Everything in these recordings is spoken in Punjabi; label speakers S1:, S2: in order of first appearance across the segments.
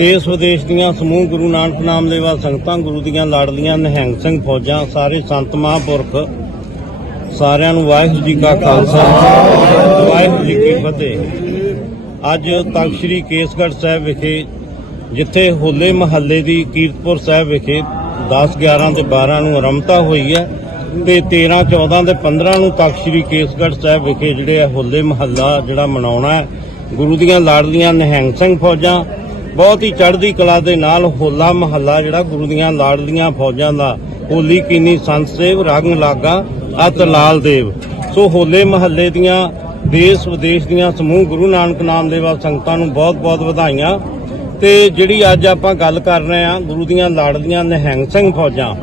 S1: ਦੇਸ਼ ਵਿਦੇਸ਼ ਦੀਆਂ ਸਮੂਹ ਗੁਰੂ ਨਾਨਕ ਨਾਮ ਲੈਵਾ ਸੰਗਤਾਂ, ਗੁਰੂ ਦੀਆਂ ਲਾਡਲੀਆਂ, ਨਿਹੰਗ ਸਿੰਘ ਫੌਜਾਂ, ਸਾਰੇ ਸੰਤ ਮਹਾਂਪੁਰਖ, ਸਾਰਿਆਂ ਨੂੰ ਵਾਹਿਗੁਰੂ ਜੀ ਕਾ ਖਾਲਸਾ, ਵਾਹਿਗੁਰੂ ਜੀ ਕੀ ਫਤਿਹ। ਅੱਜ ਤਖਤ ਸ੍ਰੀ ਕੇਸਗੜ੍ਹ ਸਾਹਿਬ ਵਿਖੇ, ਜਿੱਥੇ ਹੋਲੇ ਮਹੱਲੇ ਦੀ ਕੀਰਤਪੁਰ ਸਾਹਿਬ ਵਿਖੇ 10 11 ਤੇ 12 ਨੂੰ ਆਰੰਭਤਾ ਹੋਈ ਹੈ ਤੇ 13 14 ਤੇ 15 ਨੂੰ ਤਖਤ ਸ੍ਰੀ ਕੇਸਗੜ੍ਹ ਸਾਹਿਬ ਵਿਖੇ ਜਿਹੜੇ ਆ ਹੋਲੇ ਮਹੱਲਾ ਜਿਹੜਾ ਮਨਾਉਣਾ ਹੈ, ਗੁਰੂ ਦੀਆਂ ਲਾਡਲੀਆਂ, ਨਿਹੰਗ ਸਿੰਘ ਫੌਜਾਂ ਬਹੁਤ ਹੀ ਚੜ੍ਹਦੀ ਕਲਾ ਦੇ ਨਾਲ ਹੋਲਾ ਮਹੱਲਾ ਜਿਹੜਾ ਗੁਰੂ ਦੀਆਂ ਲਾਡਲੀਆਂ ਫੌਜਾਂ ਦਾ ਹੋਲੀ ਕੀਨੀ ਸੰਤ ਸੇਵ ਰੰਗ ਲਾਗਾ, ਅਤ ਲਾਲ ਦੇਵ। ਸੋ ਹੋਲੇ ਮਹੱਲੇ ਦੀਆਂ ਦੇਸ਼ ਵਿਦੇਸ਼ ਦੀਆਂ ਸਮੂਹ ਗੁਰੂ ਨਾਨਕ ਨਾਮ ਦੇਵਾ ਸੰਗਤਾਂ ਨੂੰ ਬਹੁਤ-ਬਹੁਤ ਵਧਾਈਆਂ। ਤੇ ਜਿਹੜੀ ਅੱਜ ਆਪਾਂ ਗੱਲ ਕਰ ਰਹੇ ਹਾਂ, ਗੁਰੂ ਦੀਆਂ ਲਾਡਲੀਆਂ ਨਿਹੰਗ ਸਿੰਘ ਫੌਜਾਂ।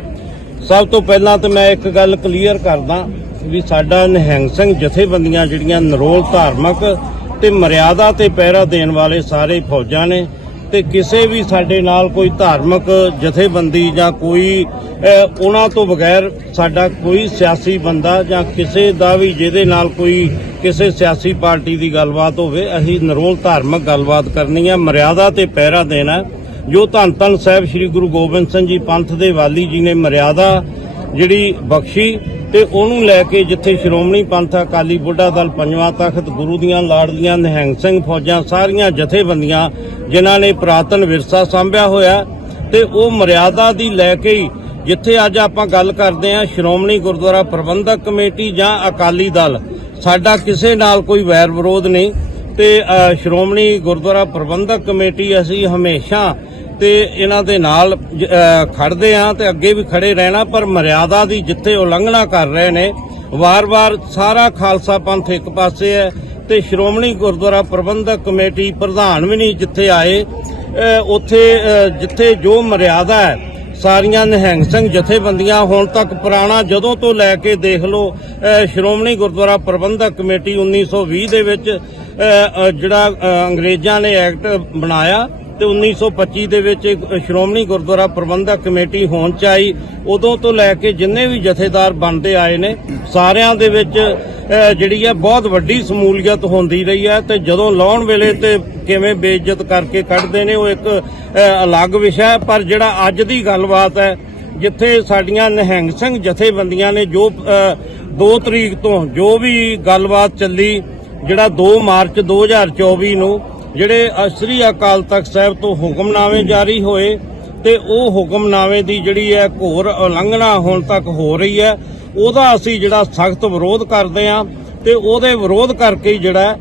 S1: ਸਭ ਤੋਂ ਪਹਿਲਾਂ ਤਾਂ ਮੈਂ ਇੱਕ ਗੱਲ ਕਲੀਅਰ ਕਰਦਾ ਵੀ ਸਾਡਾ ਨਿਹੰਗ ਸਿੰਘ ਜਥੇਬੰਦੀਆਂ ਜਿਹੜੀਆਂ ਨਰੋਲ ਧਾਰਮਿਕ ਤੇ ਮਰਿਆਦਾ ਤੇ ਪਹਿਰਾ ਦੇਣ ਵਾਲੇ ਸਾਰੇ ਫੌਜਾਂ ਨੇ ਤੇ ਕਿਸੇ ਵੀ ਸਾਡੇ ਨਾਲ ਕੋਈ ਧਾਰਮਿਕ ਜਥੇਬੰਦੀ ਜਾਂ ਕੋਈ ਉਹਨਾਂ ਤੋਂ ਬਗੈਰ ਸਾਡਾ ਕੋਈ ਸਿਆਸੀ ਬੰਦਾ ਜਾਂ ਕਿਸੇ ਦਾ ਵੀ ਜਿਹਦੇ ਨਾਲ ਕੋਈ ਕਿਸੇ ਸਿਆਸੀ ਪਾਰਟੀ ਦੀ ਗੱਲਬਾਤ ਹੋਵੇ, ਅਸੀਂ ਨਰੋਲ ਧਾਰਮਿਕ ਗੱਲਬਾਤ ਕਰਨੀ ਹੈ ਮਰਿਆਦਾ ਤੇ ਪਹਿਰਾ ਦੇਣਾ ਹੈ। ਜੋ ਧੰਨ ਧੰਨ ਸਾਹਿਬ ਸ੍ਰੀ ਗੁਰੂ ਗੋਬਿੰਦ ਸਿੰਘ ਜੀ ਪੰਥ ਦੇ ਵਾਲੀ ਜੀ ਨੇ ਮਰਿਆਦਾ ਜਿਹੜੀ ਬਖਸ਼ੀ ਤੇ ਉਹਨੂੰ ਲੈ ਕੇ ਜਿੱਥੇ ਸ਼੍ਰੋਮਣੀ ਪੰਥ ਅਕਾਲੀ ਬੁੱਢਾ ਦਲ ਪੰਜਵਾਂ ਤਖਤ ਗੁਰੂ ਦੀਆਂ ਲਾਡਲੀਆਂ ਨਿਹੰਗ ਸਿੰਘ ਫੌਜਾਂ ਸਾਰੀਆਂ ਜਥੇਬੰਦੀਆਂ ਜਿਨ੍ਹਾਂ ਨੇ ਪ੍ਰਾਤਨ ਵਿਰਸਾ ਸੰਭਿਆ ਹੋਇਆ ਤੇ ਉਹ ਮਰਿਆਦਾ ਦੀ ਲੈ ਕੇ ਹੀ ਜਿੱਥੇ ਅੱਜ ਆਪਾਂ ਗੱਲ ਕਰਦੇ ਹਾਂ, ਸ਼੍ਰੋਮਣੀ ਗੁਰਦੁਆਰਾ ਪ੍ਰਬੰਧਕ ਕਮੇਟੀ ਜਾਂ ਅਕਾਲੀ ਦਲ, ਸਾਡਾ ਕਿਸੇ ਨਾਲ ਕੋਈ ਵੈਰ ਵਿਰੋਧ ਨਹੀਂ ਤੇ ਸ਼੍ਰੋਮਣੀ ਗੁਰਦੁਆਰਾ ਪ੍ਰਬੰਧਕ ਕਮੇਟੀ ਅਸੀਂ ਹਮੇਸ਼ਾ ਤੇ ਇਹਨਾਂ ਦੇ ਨਾਲ ਖੜਦੇ ਆਂ ਤੇ ਅੱਗੇ ਵੀ ਖੜੇ ਰਹਿਣਾ, ਪਰ ਮਰਿਆਦਾ ਦੀ ਜਿੱਥੇ ਉਲੰਘਣਾ ਕਰ ਰਹੇ ਨੇ, ਵਾਰ-ਵਾਰ ਸਾਰਾ ਖਾਲਸਾ ਪੰਥ ਇੱਕ ਪਾਸੇ ਹੈ ਤੇ ਸ਼੍ਰੋਮਣੀ ਗੁਰਦੁਆਰਾ ਪ੍ਰਬੰਧਕ ਕਮੇਟੀ ਪ੍ਰਧਾਨ ਵੀ ਨਹੀਂ ਜਿੱਥੇ ਆਏ ਉੱਥੇ ਜਿੱਥੇ ਜੋ ਮਰਿਆਦਾ ਹੈ, ਸਾਰੀਆਂ ਨਿਹੰਗ ਸਿੰਘ ਜਥੇਬੰਦੀਆਂ ਹੁਣ ਤੱਕ ਪੁਰਾਣਾ ਜਦੋਂ ਤੋਂ ਲੈ ਕੇ ਦੇਖ ਲਓ ਸ਼੍ਰੋਮਣੀ ਗੁਰਦੁਆਰਾ ਪ੍ਰਬੰਧਕ ਕਮੇਟੀ 1920 ਦੇ ਵਿੱਚ ਜਿਹੜਾ ਅੰਗਰੇਜ਼ਾਂ ਨੇ ਐਕਟ ਬਣਾਇਆ ਤੇ 1925 ਦੇ ਵਿੱਚ ਸ਼੍ਰੋਮਣੀ ਗੁਰਦੁਆਰਾ ਪ੍ਰਬੰਧਕ ਕਮੇਟੀ ਹੋਣ ਚ ਆਈ, ਉਦੋਂ ਤੋਂ ਲੈ ਕੇ ਜਿੰਨੇ ਵੀ ਜਥੇਦਾਰ ਬਣਦੇ ਆਏ ਨੇ, ਸਾਰਿਆਂ ਦੇ ਵਿੱਚ ਜਿਹੜੀ ਹੈ ਬਹੁਤ ਵੱਡੀ ਸਮੂਲੀਅਤ ਹੁੰਦੀ ਰਹੀ ਹੈ ਤੇ ਜਦੋਂ ਲਾਉਣ ਵੇਲੇ ਤੇ ਕਿਵੇਂ ਬੇਇੱਜ਼ਤ ਕਰਕੇ ਕੱਢਦੇ ਨੇ ਉਹ ਇੱਕ ਅਲੱਗ ਵਿਸ਼ਾ ਹੈ। ਪਰ ਜਿਹੜਾ ਅੱਜ ਦੀ ਗੱਲਬਾਤ ਹੈ ਜਿੱਥੇ ਸਾਡੀਆਂ ਨਿਹੰਗ ਸਿੰਘ ਜਥੇਬੰਦੀਆਂ ਨੇ ਜੋ 2 ਤਰੀਕ ਤੋਂ ਜੋ ਵੀ ਗੱਲਬਾਤ ਚੱਲੀ ਜਿਹੜਾ 2 ਮਾਰਚ 2024 ਨੂੰ ਜਿਹੜੇ ਅ, ਸ੍ਰੀ ਅਕਾਲ ਤਖਤ ਸਾਹਿਬ ਤੋਂ ਹੁਕਮਨਾਮੇ ਜਾਰੀ ਹੋਏ ਤੇ ਉਹ ਹੁਕਮਨਾਮੇ ਦੀ ਜਿਹੜੀ ਹੈ ਘੋਰ ਉਲੰਘਣਾ ਹੁਣ ਤੱਕ ਹੋ ਰਹੀ ਹੈ। ਉਹਦਾ ਅਸੀਂ ਜਿਹੜਾ ਸਖਤ ਵਿਰੋਧ ਕਰਦੇ ਹਾਂ ਤੇ ਉਹਦੇ ਵਿਰੋਧ ਕਰਕੇ ਜਿਹੜਾ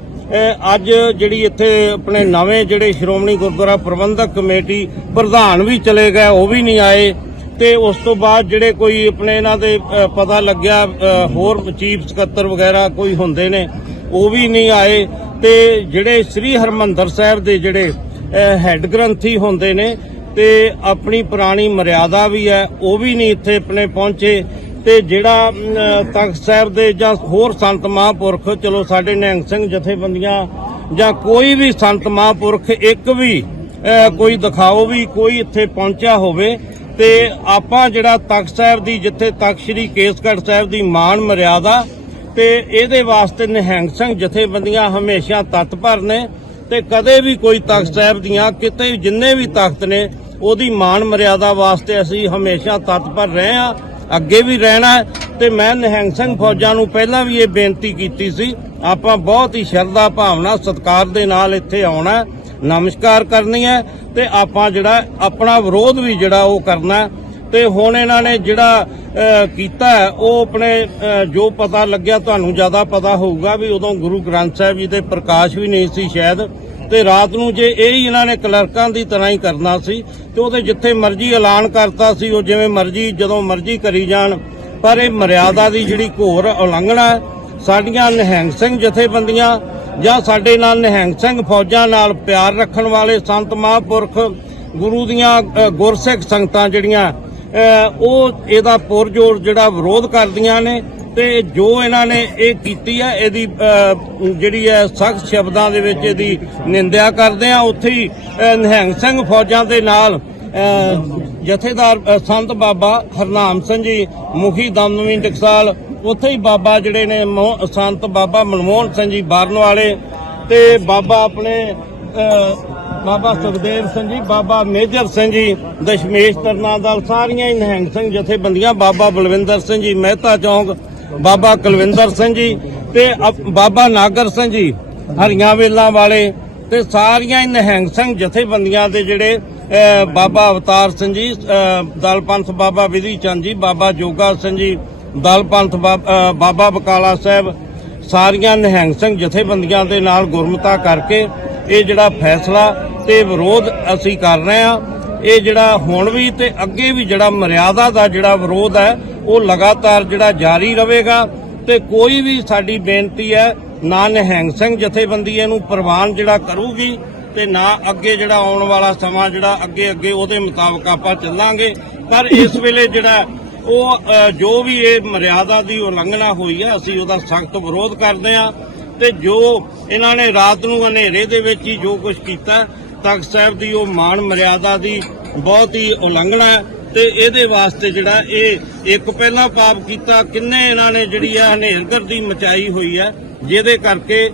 S1: ਅੱਜ ਜਿਹੜੀ ਇੱਥੇ ਆਪਣੇ ਨਵੇਂ ਜਿਹੜੇ ਸ਼੍ਰੋਮਣੀ ਗੁਰਦੁਆਰਾ ਪ੍ਰਬੰਧਕ ਕਮੇਟੀ ਪ੍ਰਧਾਨ ਵੀ ਚਲੇ ਗਏ, ਉਹ ਵੀ ਨਹੀਂ ਆਏ ਤੇ ਉਸ ਤੋਂ ਬਾਅਦ ਜਿਹੜੇ ਕੋਈ ਆਪਣੇ ਇਹਨਾਂ ਦੇ ਪਤਾ ਲੱਗਿਆ ਹੋਰ ਚੀਫ ਸਕੱਤਰ ਵਗੈਰਾ ਕੋਈ ਹੁੰਦੇ ਨੇ, ਉਹ ਵੀ ਨਹੀਂ ਆਏ ਤੇ ਜਿਹੜੇ ਸ੍ਰੀ ਹਰਮੰਦਰ ਸਾਹਿਬ ਦੇ ਜਿਹੜੇ ਹੈੱਡ ਗ੍ਰੰਥੀ ਹੁੰਦੇ ਨੇ ਤੇ ਆਪਣੀ ਪੁਰਾਣੀ ਮਰਿਆਦਾ ਵੀ ਹੈ, ਉਹ ਵੀ ਨਹੀਂ ਇੱਥੇ ਆਪਣੇ ਪਹੁੰਚੇ ਤੇ ਜਿਹੜਾ ਤਖਤ ਸਾਹਿਬ ਦੇ ਜਾਂ ਹੋਰ ਸੰਤ ਮਹਾਂਪੁਰਖ, ਚਲੋ ਸਾਡੇ ਨਿਹੰਗ ਸਿੰਘ ਜਥੇਬੰਦੀਆਂ ਜਾਂ ਕੋਈ ਵੀ ਸੰਤ ਮਹਾਂਪੁਰਖ ਇੱਕ ਵੀ ਕੋਈ ਦਿਖਾਓ ਵੀ ਕੋਈ ਇੱਥੇ ਪਹੁੰਚਿਆ ਹੋਵੇ ਤੇ ਆਪਾਂ ਜਿਹੜਾ ਤਖਤ ਸਾਹਿਬ ਦੀ, ਜਿੱਥੇ ਤਖਤ ਸ੍ਰੀ ਕੇਸਗੜ੍ਹ ਸਾਹਿਬ ਦੀ ਮਾਣ ਮਰਿਆਦਾ ਤੇ ਇਹਦੇ ਵਾਸਤੇ ਨਿਹੰਗ ਸਿੰਘ ਜਥੇਬੰਦੀਆਂ ਹਮੇਸ਼ਾ ਤਤਪਰ ਨੇ ਤੇ ਕਦੇ ਵੀ ਕੋਈ ਤਖਤ ਸਾਹਿਬ ਦੀਆਂ ਕਿਤੇ ਜਿੰਨੇ ਵੀ ਤਖਤ ਨੇ, ਉਹਦੀ ਮਾਣ ਮਰਿਆਦਾ ਵਾਸਤੇ ਅਸੀਂ ਹਮੇਸ਼ਾ ਤਤਪਰ ਰਹੇ ਹਾਂ। ਅੱਗੇ ਵੀ ਰਹਿਣਾ ਹੈ। ਤੇ ਮੈਂ ਨਿਹੰਗ ਸਿੰਘ ਫੌਜਾਂ ਨੂੰ ਪਹਿਲਾਂ ਵੀ ਇਹ ਬੇਨਤੀ ਕੀਤੀ ਸੀ, ਆਪਾਂ ਬਹੁਤ ਹੀ ਸ਼ਰਧਾ ਭਾਵਨਾ ਸਤਿਕਾਰ ਦੇ ਨਾਲ ਇੱਥੇ ਆਉਣਾ ਨਮਸਕਾਰ ਕਰਨੀ ਹੈ ਤੇ ਆਪਾਂ ਜਿਹੜਾ ਆਪਣਾ ਵਿਰੋਧ ਵੀ ਜਿਹੜਾ ਉਹ ਕਰਨਾ ਹੈ। ਤੇ ਹੁਣ ਇਹਨਾਂ ਨੇ ਜਿਹੜਾ ਕੀਤਾ ਉਹ ਆਪਣੇ ਜੋ ਪਤਾ ਲੱਗਿਆ ਤੁਹਾਨੂੰ ਜ਼ਿਆਦਾ ਪਤਾ ਹੋਊਗਾ ਵੀ ਉਦੋਂ ਗੁਰੂ ਗ੍ਰੰਥ ਸਾਹਿਬ ਜੀ ਦੇ ਪ੍ਰਕਾਸ਼ ਵੀ ਨਹੀਂ ਸੀ ਸ਼ਾਇਦ। ਤੇ ਰਾਤ ਨੂੰ ਜੇ ਇਹ ਹੀ ਇਹਨਾਂ ਨੇ ਕਲਰਕਾਂ ਦੀ ਤਰ੍ਹਾਂ ਹੀ ਕਰਨਾ ਸੀ, ਤੇ ਉਹਦੇ ਜਿੱਥੇ ਮਰਜ਼ੀ ਐਲਾਨ ਕਰਤਾ ਸੀ, ਉਹ ਜਿਵੇਂ ਮਰਜ਼ੀ, ਜਦੋਂ ਮਰਜ਼ੀ ਕਰੀ ਜਾਣ, ਪਰ ਇਹ ਮਰਿਆਦਾ ਦੀ ਜਿਹੜੀ ਘੋਰ ਉਲੰਘਣਾ ਹੈ, ਸਾਡੀਆਂ ਨਿਹੰਗ ਸਿੰਘ ਜਥੇਬੰਦੀਆਂ ਜਾਂ ਸਾਡੇ ਨਾਲ ਨਿਹੰਗ ਸਿੰਘ ਫੌਜਾਂ ਨਾਲ ਪਿਆਰ ਰੱਖਣ ਵਾਲੇ ਸੰਤ ਮਹਾਂਪੁਰਖ ਗੁਰੂ ਦੀਆਂ ਗੁਰਸਿੱਖ ਸੰਗਤਾਂ ਜਿਹੜੀਆਂ ਉਹ ਇਹਦਾ ਪੁਰਜੋਰ ਜਿਹੜਾ ਵਿਰੋਧ ਕਰਦੀਆਂ ਨੇ ਤੇ ਜੋ ਇਹਨਾਂ ਨੇ ਇਹ ਕੀਤੀ ਹੈ, ਇਹਦੀ ਜਿਹੜੀ ਹੈ, ਸਖਤ ਸ਼ਬਦਾਂ ਦੇ ਵਿੱਚ ਇਹਦੀ ਨਿੰਦਿਆ ਕਰਦੇ ਆ। ਉੱਥੇ ਹੀ ਨਿਹੰਗ ਸਿੰਘ ਫੌਜਾਂ ਦੇ ਨਾਲ ਜਥੇਦਾਰ ਸੰਤ ਬਾਬਾ ਹਰਨਾਮ ਸਿੰਘ ਜੀ, ਮੁਖੀ ਦਮਦਮੀ ਟਕਸਾਲ, ਉੱਥੇ ਹੀ ਬਾਬਾ ਜਿਹੜੇ ਨੇ, ਮੋਹ- ਸੰਤ ਬਾਬਾ ਮਨਮੋਹਨ ਸਿੰਘ ਜੀ ਬਾਰਨ ਵਾਲੇ ਤੇ ਬਾਬਾ ਆਪਣੇ ਬਾਬਾ ਸੁਖਦੇਵ ਸਿੰਘ ਜੀ, ਬਾਬਾ ਮੇਜਰ ਸਿੰਘ ਜੀ, ਦਸ਼ਮੇਸ਼ ਤਰਨਾ ਦਲ, ਸਾਰੀਆਂ ਹੀ ਨਿਹੰਗ ਸਿੰਘ ਜਥੇਬੰਦੀਆਂ, ਬਾਬਾ ਬਲਵਿੰਦਰ ਸਿੰਘ ਜੀ, ਮਹਿਤਾ ਚੌਂਕ ਬਾਬਾ ਕੁਲਵਿੰਦਰ ਸਿੰਘ ਜੀ ਤੇ ਬਾਬਾ ਨਾਗਰ ਸਿੰਘ ਜੀ ਹਰੀਆਂ ਵੇਲਾਂ ਵਾਲੇ ਤੇ ਸਾਰੀਆਂ ਹੀ ਨਿਹੰਗ ਸਿੰਘ ਜਥੇਬੰਦੀਆਂ ਦੇ ਜਿਹੜੇ ਬਾਬਾ ਅਵਤਾਰ ਸਿੰਘ ਜੀ ਅਹ, ਦਲ ਪੰਥ ਬਾਬਾ ਵਿਧੀ ਚੰਦ ਜੀ ਬਾਬਾ ਜੋਗਾ ਸਿੰਘ ਜੀ ਦਲ ਪੰਥ ਬਾਬ- ਬਾਬਾ ਬਕਾਲਾ ਸਾਹਿਬ ਸਾਰੀਆਂ ਨਿਹੰਗ ਸਿੰਘ ਜਥੇਬੰਦੀਆਂ ਦੇ ਨਾਲ ਗੁਰਮਤਾ ਕਰਕੇ ਇਹ ਜਿਹੜਾ ਫੈਸਲਾ ਤੇ ਵਿਰੋਧ ਅਸੀਂ ਕਰ ਰਹੇ ਹਾਂ। ਇਹ ਜਿਹੜਾ ਹੁਣ ਵੀ ਤੇ ਅੱਗੇ ਵੀ ਜਿਹੜਾ ਮਰਿਆਦਾ ਦਾ ਜਿਹੜਾ ਵਿਰੋਧ ਹੈ ਉਹ ਲਗਾਤਾਰ ਜਿਹੜਾ ਜਾਰੀ ਰਹੇਗਾ ਤੇ ਕੋਈ ਵੀ ਸਾਡੀ ਬੇਨਤੀ ਹੈ, ਨਾ ਨਿਹੰਗ ਸਿੰਘ ਜਥੇਬੰਦੀ ਇਹਨੂੰ ਪ੍ਰਵਾਨ ਜਿਹੜਾ ਕਰੂਗੀ ਤੇ ਨਾ ਅੱਗੇ ਜਿਹੜਾ ਆਉਣ ਵਾਲਾ ਸਮਾਂ ਜਿਹੜਾ ਅੱਗੇ ਅੱਗੇ ਉਹਦੇ ਮੁਤਾਬਕ ਆਪਾਂ ਚੱਲਾਂਗੇ। ਪਰ ਇਸ ਵੇਲੇ ਜਿਹੜਾ ਉਹ ਜੋ ਵੀ ਇਹ ਮਰਿਆਦਾ ਦੀ ਉਲੰਘਣਾ ਹੋਈ ਹੈ ਅਸੀਂ ਉਹਦਾ ਸਖਤ ਵਿਰੋਧ ਕਰਦੇ ਹਾਂ ਤੇ ਜੋ ਇਹਨਾਂ ਨੇ ਰਾਤ ਨੂੰ ਹਨੇਰੇ ਦੇ ਵਿੱਚ ਹੀ ਜੋ ਕੁਝ ਕੀਤਾ, ਤਖਤ ਸਾਹਿਬ ਦੀ ਉਹ ਮਾਣ ਮਰਿਆਦਾ ਦੀ ਬਹੁਤ ਹੀ ਉਲੰਘਣਾ ਹੈ। ਤੇ ਇਹਦੇ ਵਾਸਤੇ ਜਿਹੜਾ ਇਹ ਇੱਕ ਪਹਿਲਾਂ ਪਾਪ ਕੀਤਾ, ਕਿੰਨੇ ਇਹਨਾਂ ਨੇ ਜਿਹੜੀ ਆ ਹਨੇਰਗਰਦੀ ਮਚਾਈ ਹੋਈ ਹੈ ਜਿਹਦੇ ਕਰਕੇ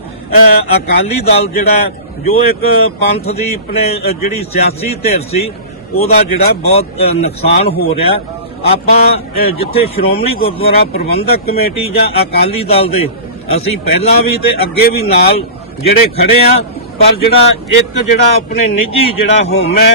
S1: ਅਕਾਲੀ ਦਲ ਜਿਹੜਾ, ਜੋ ਇੱਕ ਪੰਥ ਦੀ ਆਪਣੇ ਜਿਹੜੀ ਸਿਆਸੀ ਧਿਰ ਸੀ, ਉਹਦਾ ਜਿਹੜਾ ਬਹੁਤ ਨੁਕਸਾਨ ਹੋ ਰਿਹਾ। ਆਪਾਂ ਜਿੱਥੇ ਸ਼੍ਰੋਮਣੀ ਗੁਰਦੁਆਰਾ ਪ੍ਰਬੰਧਕ ਕਮੇਟੀ ਜਾਂ ਅਕਾਲੀ ਦਲ ਦੇ, ਅਸੀਂ ਪਹਿਲਾਂ ਵੀ ਤੇ ਅੱਗੇ ਵੀ ਨਾਲ ਜਿਹੜੇ ਖੜੇ ਆ, ਪਰ ਜਿਹੜਾ ਇੱਕ ਜਿਹੜਾ ਆਪਣੇ ਨਿੱਜੀ ਜਿਹੜਾ ਹੋਮ ਹੈ